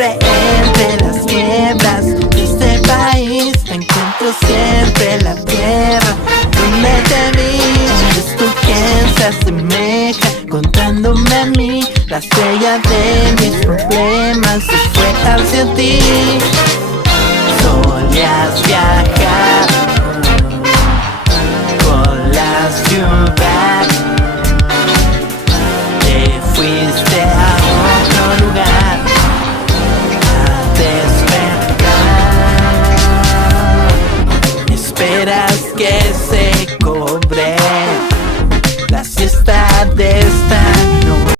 siempre entre las nieblas de este país. Encuentro siempre la tierra donde te vi. Eres tú quien se asemeja contándome a mí. La estrella de mis problemas se fue hacia ti. Solías viajar por la ciudad